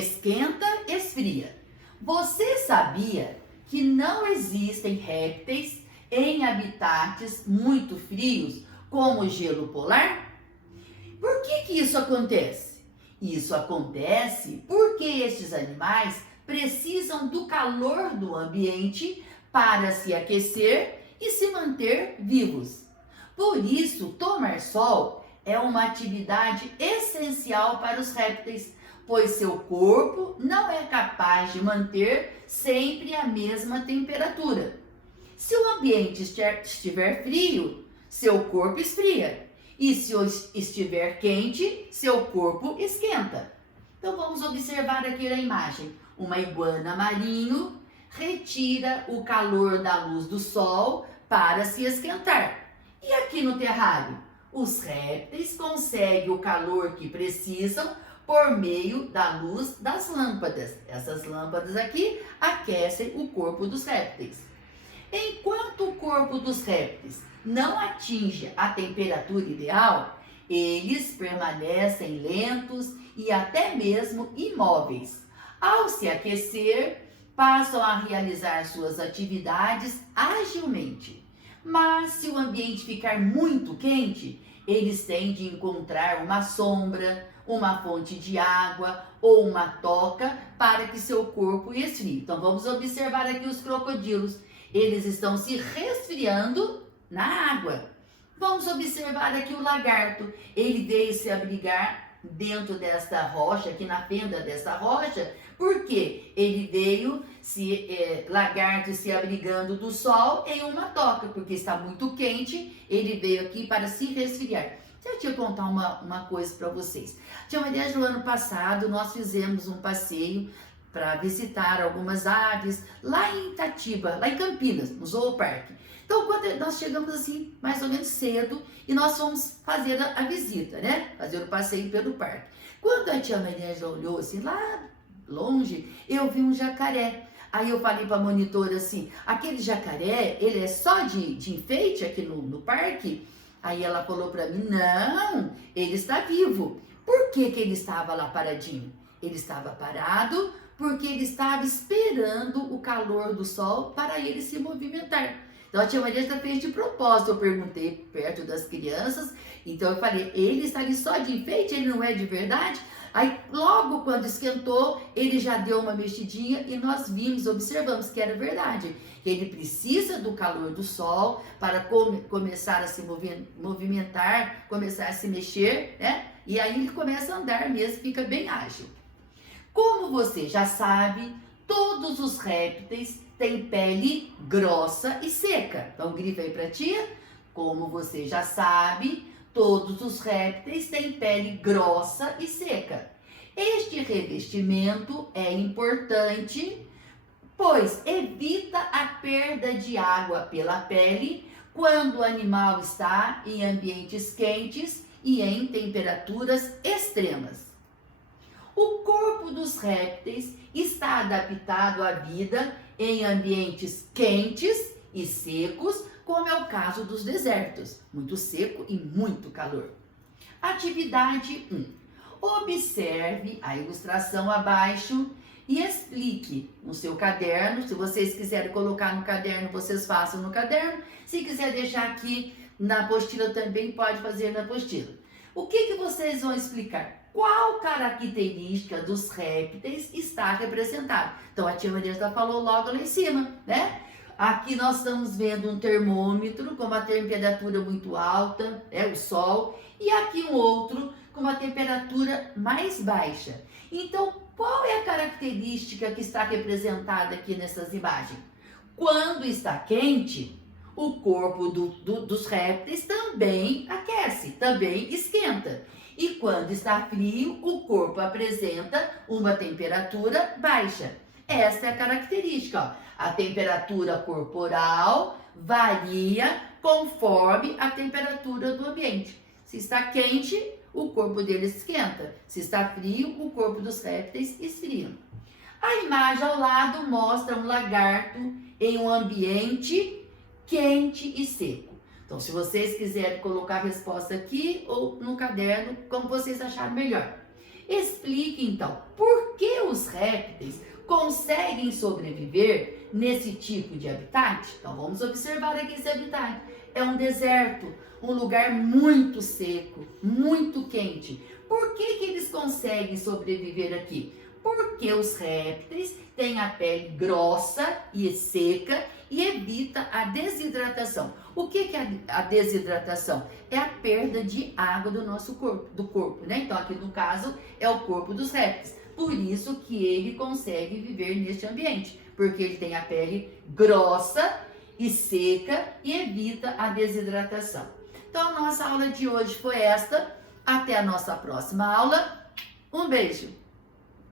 Esquenta, esfria. Você sabia que não existem répteis em habitats muito frios, como o gelo polar? Por que isso acontece? Isso acontece porque estes animais precisam do calor do ambiente para se aquecer e se manter vivos. Por isso, tomar sol é uma atividade essencial para os répteis, pois seu corpo não é capaz de manter sempre a mesma temperatura. Se o ambiente estiver frio, seu corpo esfria. E se estiver quente, seu corpo esquenta. Então vamos observar aqui na imagem. Uma iguana marinho retira o calor da luz do sol para se esquentar. E aqui no terrário, os répteis conseguem o calor que precisam por meio da luz das lâmpadas. Essas lâmpadas aqui aquecem o corpo dos répteis. Enquanto o corpo dos répteis não atinge a temperatura ideal, eles permanecem lentos e até mesmo imóveis. Ao se aquecer, passam a realizar suas atividades agilmente. Mas se o ambiente ficar muito quente, eles tendem a encontrar uma sombra, uma fonte de água ou uma toca para que seu corpo esfrie. Então vamos observar aqui os crocodilos. Eles estão se resfriando na água. Vamos observar aqui o lagarto. Ele veio se abrigar dentro desta rocha, aqui na fenda desta rocha, porque ele veio lagarto se abrigando do sol em uma toca, porque está muito quente, ele veio aqui para se resfriar. Deixa eu contar uma coisa para vocês. Tinha uma ideia do ano passado, nós fizemos um passeio para visitar algumas aves lá em Itatiba, lá em Campinas, no Zooparque. Então, quando nós chegamos assim, mais ou menos cedo, e nós fomos fazer a visita, né? Fazer o passeio pelo parque. Quando a tia Maria já olhou assim, lá longe, eu vi um jacaré. Aí eu falei para a monitora assim, aquele jacaré, ele é só de enfeite aqui no parque? Aí ela falou para mim, não, ele está vivo. Por que ele estava lá paradinho? Ele estava parado porque ele estava esperando o calor do sol para ele se movimentar. Então a tia Maria já fez de propósito, eu perguntei perto das crianças, então eu falei, ele está ali só de enfeite, ele não é de verdade? Aí logo quando esquentou, ele já deu uma mexidinha e nós vimos, observamos que era verdade. Ele precisa do calor do sol para começar a se movimentar, começar a se mexer, né? E aí ele começa a andar mesmo, fica bem ágil. Como você já sabe, todos os répteis têm pele grossa e seca. Então grifa aí pra tia. Como você já sabe, todos os répteis têm pele grossa e seca. Este revestimento é importante, pois evita a perda de água pela pele quando o animal está em ambientes quentes e em temperaturas extremas. O corpo dos répteis está adaptado à vida em ambientes quentes e secos, como é o caso dos desertos, muito seco e muito calor. Atividade 1. Observe a ilustração abaixo e explique no seu caderno. Se vocês quiserem colocar no caderno, vocês façam no caderno. Se quiser deixar aqui na apostila também, pode fazer na apostila. O que vocês vão explicar? Qual característica dos répteis está representada? Então a tia Maria já falou logo lá em cima, né? Aqui nós estamos vendo um termômetro com uma temperatura muito alta, o sol, e aqui um outro com uma temperatura mais baixa. Então, qual é a característica que está representada aqui nessas imagens? Quando está quente, o corpo dos répteis também aquece, também esquenta. E quando está frio, o corpo apresenta uma temperatura baixa. Essa é a característica, ó. A temperatura corporal varia conforme a temperatura do ambiente. Se está quente, o corpo deles esquenta. Se está frio, o corpo dos répteis esfria. A imagem ao lado mostra um lagarto em um ambiente quente e seco. Então, se vocês quiserem colocar a resposta aqui ou no caderno, como vocês acharem melhor. Explique então por que os répteis conseguem sobreviver nesse tipo de habitat. Então vamos observar aqui esse habitat. É um deserto, um lugar muito seco, muito quente. Por que eles conseguem sobreviver aqui? Porque os répteis têm a pele grossa e seca e evita a desidratação. O que é a desidratação? É a perda de água do nosso corpo, né? Então aqui no caso é o corpo dos répteis. Por isso que ele consegue viver neste ambiente, porque ele tem a pele grossa e seca e evita a desidratação. Então a nossa aula de hoje foi esta. Até a nossa próxima aula. Um beijo!